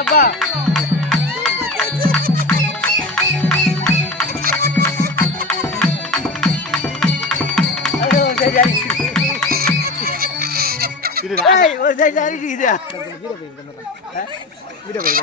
அப்பா ஒரு சைடு அடிக்குது வீடியோ போய்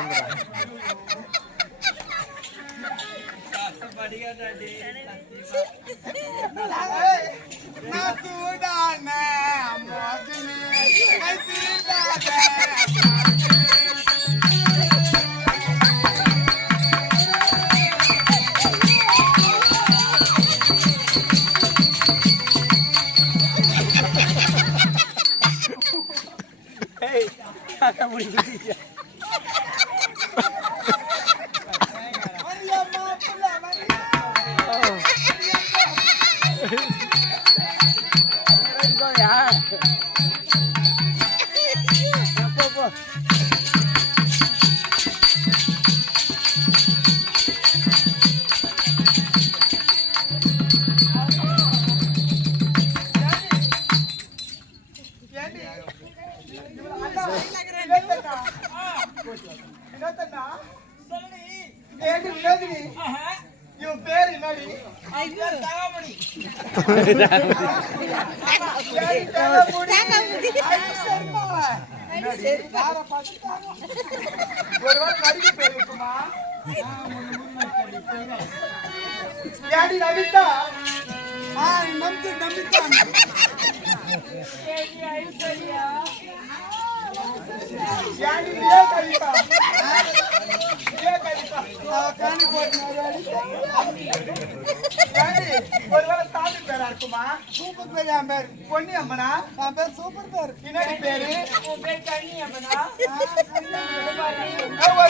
சூப்பர் பேர் என் பேர் பொன்னி அம்மனா என் பேர் சூப்பர் பேர் பின்னாடி பேரு உன் பேர் கண்ணி அம்மனா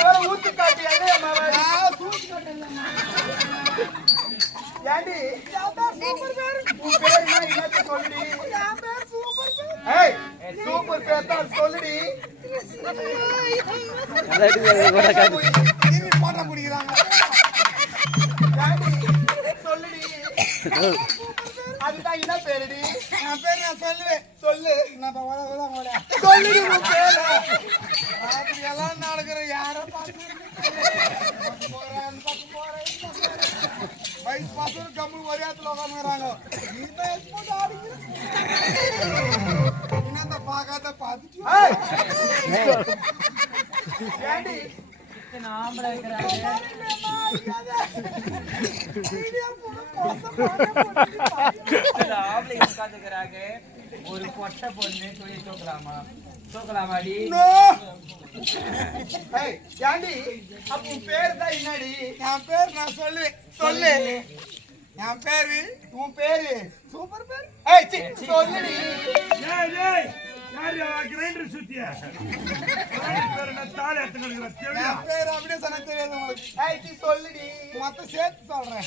ஒரு ஊத்து காட்டி ஏண்டி சூப்பர் பேர் உன் பேர் என்ன சொல்லுடி என் பேர் சூப்பர் பேர் ஏய் சூப்பர் பேர் தான் சொல்லுடி போட்டோ பிடிக்கிறாங்க சொல்லுடி அதுதான் என்ன பேருடி என் பேர் நான் சொல்லுவேன் சொல்லு சொல்லுடி உன் பேரு அப்படி எல்லாம் நடக்கிற யாரோ வயசு பசங்க கம்மி ஒரே இடத்துல உட்காந்துறாங்க இன்னும் பார்க்காத பார்த்துட்டு ஒரு பொட்டை பொண்ணு சொல்லி தூக்கலாமா தூக்கலாமாடி ஏண்டி அப்ப உன் பேரு தான் என்னடி என் பேர் நான் சொல்லுவேன் சொல்லு என் பேரு உன் பேரு சூப்பர் பேரு சொல்லுடி கிரைண்டர் சுத்திய பேர் அப்படியே சொன்ன தெரியாது உங்களுக்கு சொல்லுடி மொத்த சேர்த்து சொல்றேன்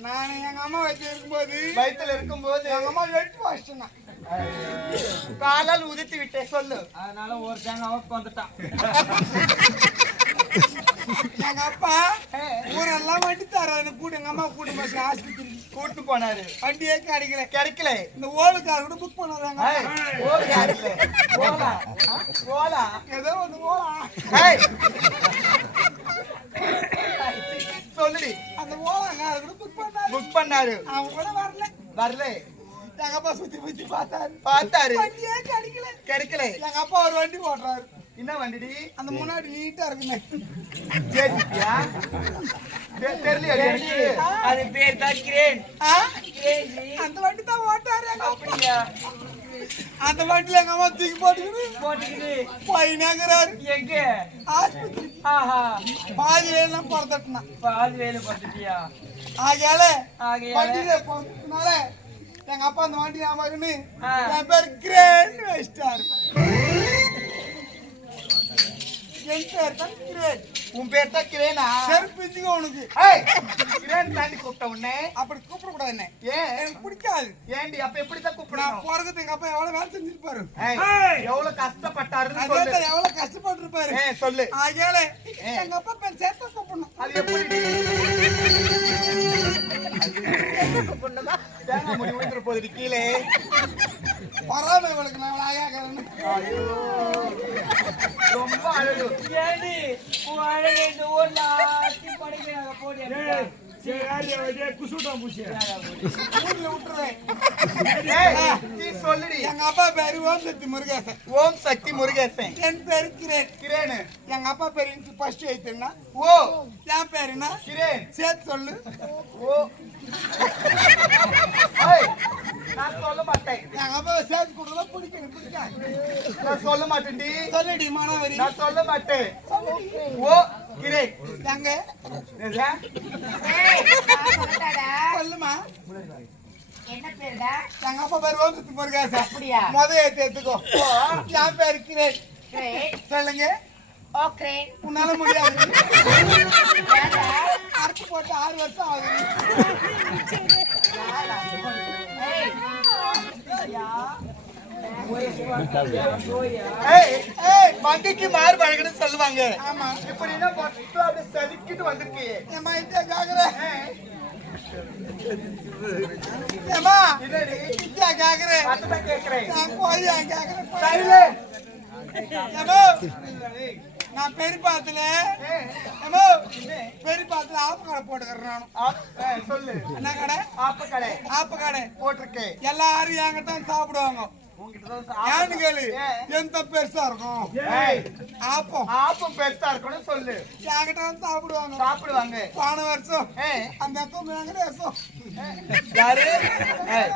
நான் எங்க அம்மா வயிற்றுல இருக்கும்போது எங்க அம்மா வெட்டு வச்சிட்டேன் காலால் உதித்து விட்டேன் சொல்லு அதனால ஒரு தேங்காய் வந்துட்டான் எங்க அப்பா ஊரெல்லாம் வண்டி தராரு கூட எங்க அம்மா கூட பஸ் ஆஸ்பத்திரி கூட்டு போனாரு வண்டியே கிடைக்கல இந்த ஓலுக்கார கூட புக் பண்ணாங்க ஓலா ஏதோ ஒண்ணு ஓலா சொல்லுடி அந்த ஓலாக்கார கூட புக் பண்ணாரு அவங்க கூட வரல எங்க அப்பா சுத்தி பார்த்தாரு வண்டியே கிடைக்கல எங்க அப்பா ஒரு வண்டி ஓட்டுறாரு என்ன வண்டிடி அந்த முன்னாடி நீட்டா இருக்குமே ஜேசிபியா தெரியல அது பேர் தான் கிரேன் அந்த வண்டி தான் ஓட்டாரு அப்படியா அந்த வண்டில எங்க அம்மா தூக்கி போட்டுக்கிட்டு போயினாங்கிறாரு எங்க ஆஸ்பத்திரி பாதி வேலாம் பறந்துட்டா பாதி வேலை பறந்துட்டியா ஆகையால வண்டியில போனால எங்க அப்பா அந்த வண்டி ஆமாக்குன்னு என் பேர் கிரேன் வச்சிட்டாரு உன் பேர் தான் கிரேனா செருப்பிச்சுக்க உனக்கு கிரேன் தாண்டி கூப்பிட்ட உடனே அப்படி கூப்பிட கூடாது என்ன ஏன் எனக்கு பிடிக்காது ஏண்டி அப்ப எப்படிதான் கூப்பிட போறதுக்கு எங்க அப்பா எவ்வளவு வேலை செஞ்சிருப்பாரு எவ்வளவு கஷ்டப்பட்டாரு எவ்வளவு கஷ்டப்பட்டு இருப்பாரு சொல்லு ஆகையால எங்க அப்பா பேர் சேர்த்து கூப்பிடணும் அது எப்படி தேங்காய் முடி விழுந்துற போகுது கீழே பராம இவளுக்கு நான் அழகாகிறேன்னு ரொம்ப அழகு ஏடி உன் அழகு இந்த ஊர்ல ஆட்டி படிக்கிறாங்க போடியா ஊர்ல விட்டுறேன் சொல்லுடி எங்க அப்பா பேரு ஓம் சக்தி முருகேசன் ஓம் சக்தி முருகேசன் என் பேரு கிரேன் கிரேனு எங்க அப்பா பேரு ஃபர்ஸ்ட் எழுத்துன்னா ஓ என் பேருனா கிரேன் சேர்த்து சொல்லு ஓ ஏய் நான் சொல்ல மாட்டேன் எங்க அப்பா சேர்த்து கொடுத்தா பிடிக்கும் பிடிக்காது நான் சொல்ல மாட்டேன்டி சொல்லுடி மாணவரி நான் சொல்ல மாட்டேன் ஓ கிரேன் எங்க சொல்லுமா என்ன பேருடா? எங்க அப்பா பேரு ஓம் சக்தி முருகேசன் அப்படியா? முத எழுத்து எடுத்துக்கோ என் பேரு கிரேன் கிரேட். சொல்லுங்க ஓ கிரேட். உன்னால முடியாது ஏன்டா? அறுப்பு போட்டு 6 வருஷம் ஆகுது ஏய், ஏய் ஏய் மங்கைக்கு மாறு பழகுன்னு சொல்லுவாங்க ஆமா இப்படின்னா மொத்தம் அப்படியே செதுக்கிட்டு வந்திருக்கியே ஏமா இதே கேக்குறேன் ஏமா என்னடி இதே கேக்குறேன் அதான் கேக்குறேன் நான் போய் கேக்குறேன் சைலண்ட் ஏமா நான் பெரியபாத்துல ஏமா பெரியபாத்துல ஆப்பு கடை போட்டுக்கிறேன் நானும் சொல்லு என்ன கடை ஆப்ப கடை ஆப்பு கடை போட்டிருக்கேன் எல்லாரும் என்கிட்ட தான் சாப்பிடுவாங்க ஏன்னு கேளு எந்த பெருசா இருக்கும் ஏய் ஆப்பம் ஆப்பம் பெருசா இருக்கணும் சொல்லு என்கிட்ட தான் சாப்பிடுவாங்க சாப்பிடுவாங்க போன வருஷம் ஏய் அந்த இடத்துல வெங்கடேசம் யாரு ஏய்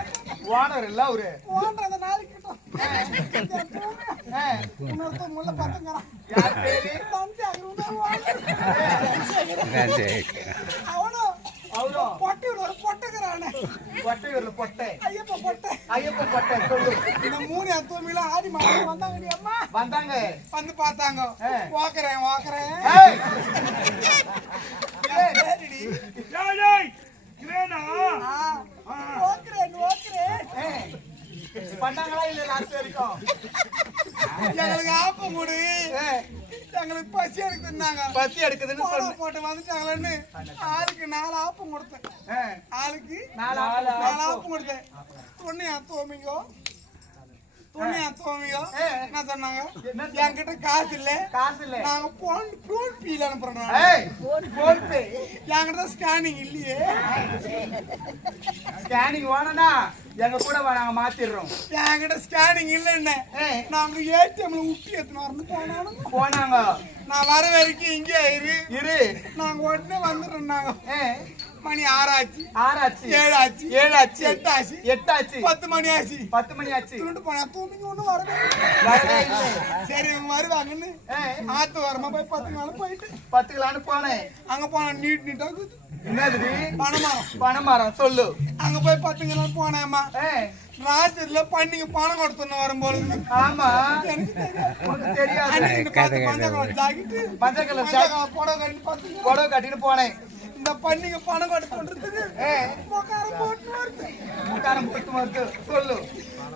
ஓனர் இல்ல அவரு ஓன்ற அந்த நாளைக்கு ஏய் இன்னொருத்தன் முள்ள பத்துங்கிறான் யார் பேரு அவனும் அவரோ பொட்டு ஒரு பொட்டுக்கிறானே பொட்டையூர்ல பொட்டை ஐயப்ப பொட்டை ஐயப்ப பொட்டை சொல்லு இந்த 3 தூமில ஆடி மாடி வந்தாங்க அம்மா வந்தாங்க வந்து பார்த்தாங்க ஓக்குறேன் ஏய் சரிடி ஓக்குறேன் ஏய் பண்ணாங்களா இல்ல லாஸ்ட் வரைக்கும் எங்களுக்கு ஆப்பம் கொடு ஏய் எங்களுக்கு பசி எடுக்குதுன்னாங்க பசி எடுக்குதுன்னு போடா சொல்லு போட்டு வந்துட்டாங்களேன்னு ஆளுக்கு 4 ஆப்பம் கொடுத்தேன் ஏய் ஆளுக்கு 4 4 ஆப்பம் கொடுத்தேன் துணியா தோமிங்கோ என்ன சொன்னாங்க என்கிட்ட காசு இல்ல காசு இல்ல நாங்க போன் பீல அனுப்புறோம் ஏய் போன் பே என்கிட்ட ஸ்கேனிங் இல்லையே ஸ்கேனிங் வேணும்னா எங்க கூட வா நாங்க மாத்திடுறோம் என்கிட்ட ஸ்கேனிங் இல்லன்னு நாங்க ஏடிஎம்ல உப்பி எடுத்துன்னு வரணும் போனாங்க நான் வர வரைக்கும் இங்கே இரு நாங்க உடனே வந்துடுறோம் ஏய் மணி 6 ஆச்சு 6 ஆச்சு 7 ஆச்சு 7 ஆச்சு 8 ஆச்சு 8 ஆச்சு 10 மணி ஆச்சு 10 மணி ஆச்சு திருண்டு போனா தூமிங்க ஒண்ணு வரவே வரவே இல்லை சரி இவங்க வருவாங்கன்னு ஆத்து வரமா போய் 10 நாள் போயிட்டு 10 கிலோன்னு போனேன் அங்க போனா நீட்டா இருக்குது என்னது பணமரம் பணமரம் சொல்லு அங்க போய் 10 நாள் போனேம்மா ஏய் ராத்திரில பண்ணிங்க பணம் கொடுத்துன்னு வரும்போது ஆமா எனக்கு தெரியாது உனக்கு தெரியாது அன்னைக்கு பார்த்து மஞ்சள் கலர் ஜாக்கெட்டு மஞ்சள் கலர் புடவை கட்டி பார்த்து புடவை கட்டின்னு போனேன் இந்த பண்ணிங்க பணம் கொடுத்துன்றதுக்கு உட்காரம் போட்டு வருது முக்காரம் போட்டு வந்து சொல்லு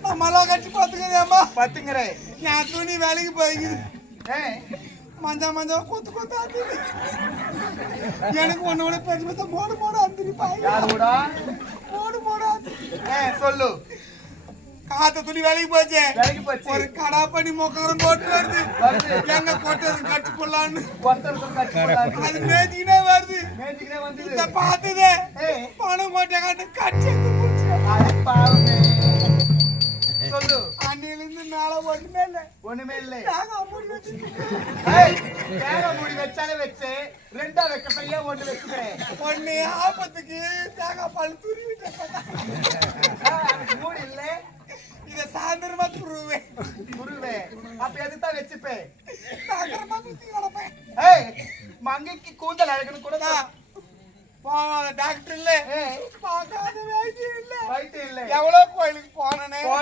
நம்மளாம் கட்டி பார்த்துக்கிறேம்மா பத்துங்கிறேன் என் துணி வேலைக்கு போய்க்குது ஏய் மஞ்சா கொத்து ஆத்து எனக்கு ஒண்ணு பெருமை மோடு அந்திரி பாய் யாரோடா மோடு ஆத்து சொல்லு காத்த துணி வேலைக்கு போச்சு வேலைக்கு போச்சு ஒரு கடா பண்ணி மொக்கரம் போட்டு வருது எங்க கொட்டது கட்டி போடலான்னு ஒருத்தருக்கு கட்டி போடாது அது மேய்ச்சிக்கிட்டே வருது மேஜிக்கே வந்து இத பார்த்ததே பணம் போட்டாங்க கட்டி அட பாவமே சொல்லு அன்னிலிருந்து மேல ஒண்ணுமே இல்ல தேங்காய் மூடி வச்சிருக்கேன் ஏய் தேங்காய் மூடி வச்சாலே வச்சு ரெண்டா வைக்க பையா ஒண்ணு வச்சுக்கிறேன் ஒண்ணு ஆபத்துக்கு தேங்காய் பால் துருவிட்டேன் மூடி இல்ல இத சாயந்தரமா துருவேன் குருவே அப்ப எதுதான் வச்சுப்பேன் சாயந்தரமா சுத்தி கிடப்பேன் ஏய் மங்கைக்கு கூந்தல் அழகுன்னு கூட டாக்டர் இல்ல பார்க்காத வைத்தியம் இல்ல வைத்தியம் இல்ல எவ்வளவு கோயிலுக்கு போனேன்னு